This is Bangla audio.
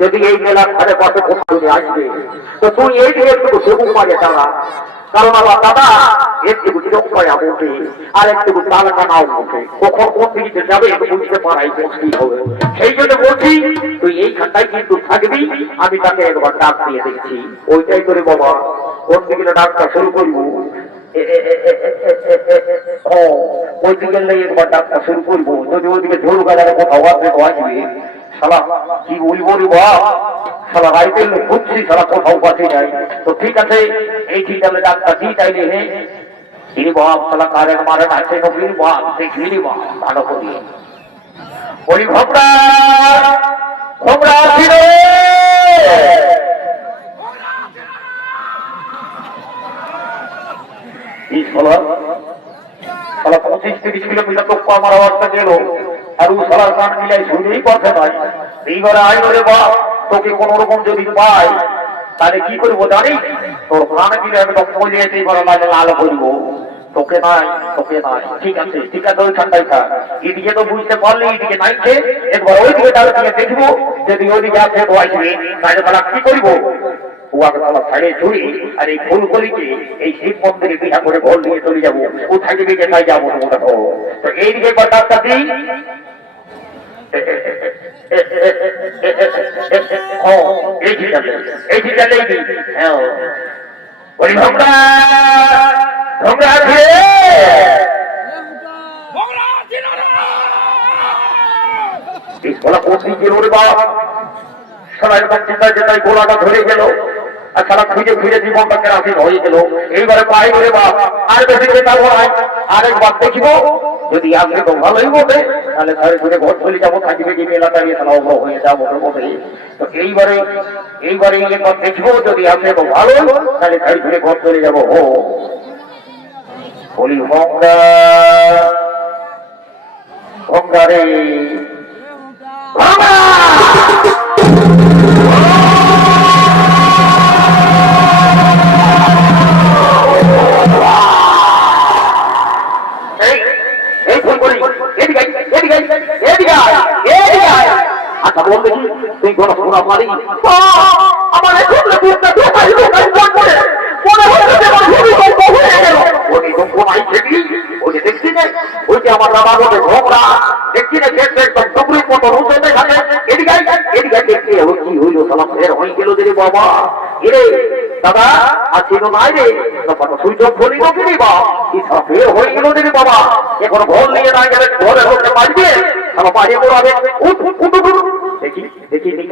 যদি এই মেলার ধারে পাশে কোথাও আসবে তো তুই এই দিকে একটু সেবুক মারে চালা, কারণ আমার দাদা একটু চিরক পায়া মুখে আর একটু তালা কানাও মুখে, কখন কোন দিকে যাবে একটু বুঝতে পারাই মুশকিল হবে। সেই জন্য বলছি তুই এইখানটাই কিন্তু থাকবি, আমি তাকে একবার ডাক দিয়ে দেখছি। ওইটাই করে বাবা কোন দিকে ডাকটা শুরু করবো, ওই দিকে একবার ডাকটা শুরু করবো। যদি ওইদিকে ঝোল গাজারে কোথাও আসবে তো আসবে, শালা কি বলবো রে বাপ, শালা রাইতের লোক খুঁজছি, শালা কোথাও পাচ্ছি নাই। তো ঠিক আছে এই ঠিক আমি ডাক্তার দিই চাইলে হে তিনি বাপ শালা কারে মারে আছে নবীর বাপ দেখলি বাপ ভালো করি ওই ঘবড়া ঘবড়া ছিল এই শালা শালা 25-30 কিলোমিটার তো আমার আওয়াজটা গেল আর ও শালার কান মিলাই শুনেই কথা নয়। এইবারে আয় রে বাপ, তোকে কোন রকম যদি পাই তাহলে কি করবো জানিস, তোর কানে দিলে একদম মজে এইবারে লাগে লাল করবো। তোকে নাই তোকে নাই, ঠিক আছে ঠিক আছে ওইখানটাই থাক। এদিকে তো বুঝতে পারলে এদিকে নাইছে, একবার ওইদিকে তাহলে দিয়ে দেখবো, যদি ওইদিকে আসে তো আসবে, তাহলে তারা কি করবো ওয়াকে তালা ছাড়ে ছুরি আর এই ফুলকলিকে এই শিব মন্দিরে বিহা করে ঘর নিয়ে চলে যাবো, ও থাকবে কোথায় যাবো দেখো। তো এইদিকে একবার ডাক্তার দিই এই ঠিক আছে এই ঠিক আছে হ্যাঁ ওই ভোমরা ভোমরা আছে গোলা কোথায় গেল রে বাবা, সারা একদম চিন্তায় যেটাই গোলাটা ধরে গেল আর সারা খুঁজে খুঁজে জীবনটাকে রাখি হয়ে গেল। এইবারে পাই রে বাপ আর বেশি যাবো আরেকবার দেখিব, যদি আসলে তো ভালোই হবে, তাহলে ঘরে ঘুরে ঘর চলে যাবো, থাকবে কি মেলা দাঁড়িয়ে তাহলে অগ্র হয়ে যাবো হবে। তো এইবারে একবার দেখবো, যদি আসলে তো ভালো, তাহলে ঘরে ঘুরে ঘর চলে যাবো। ও বলি ভোমরা ভোমরা রে আচ্ছা বল দেখি তুই কোন শোনা পারি আমার দেখছি না ওই যে আমার বাবার মধ্যে ভোমরা দেখছি না একদম টুকরির মতো রুচতে থাকে এদিকে এদিকে দেখছি কি হইল সালাম ফের হয়ে গেল যে বাবা এরে দাদা আর ছিল নাই রে সুইচ অফ বলিব কি বা ফের হয়ে গেল যে বাবা, এখন ঘর নিয়ে না গেলে ঘরে হতে পারবে আমার বাড়ি পড়াবে দেখি দেখি দেখি